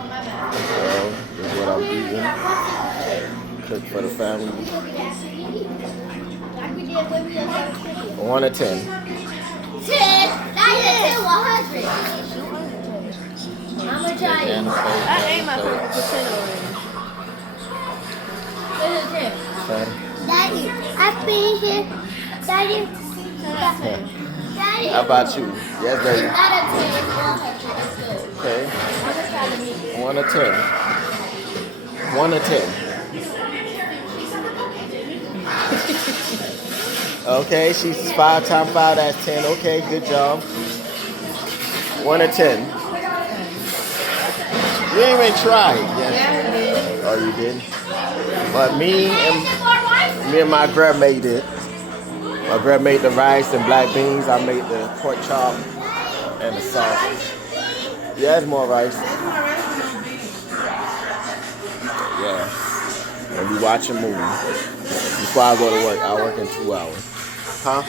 So this is what I'm eating. Cook for the family. 1 to 10. 10. Not even 10, 100. I'm gonna try it. I ate my 50% already. This is 10. 10. Daddy, I finished it. Daddy. Daddy. How about you? Yes, It's baby. not a 10, it's 100. It's good. Okay. I'm gonna try the meat. 1 to 10. 1 to 10. Okay, she's 5 times 5, that's 10. Okay, good job. 1 to 10. You didn't even try. Yes. Yeah, I did. Oh, you did? But me and my grandma made it. My grandma made the rice and black beans. I made the pork chop and the sausage. Yeah, it's more rice. Yeah. And we watch a movie. Before I go to work, I work in 2 hours. Huh?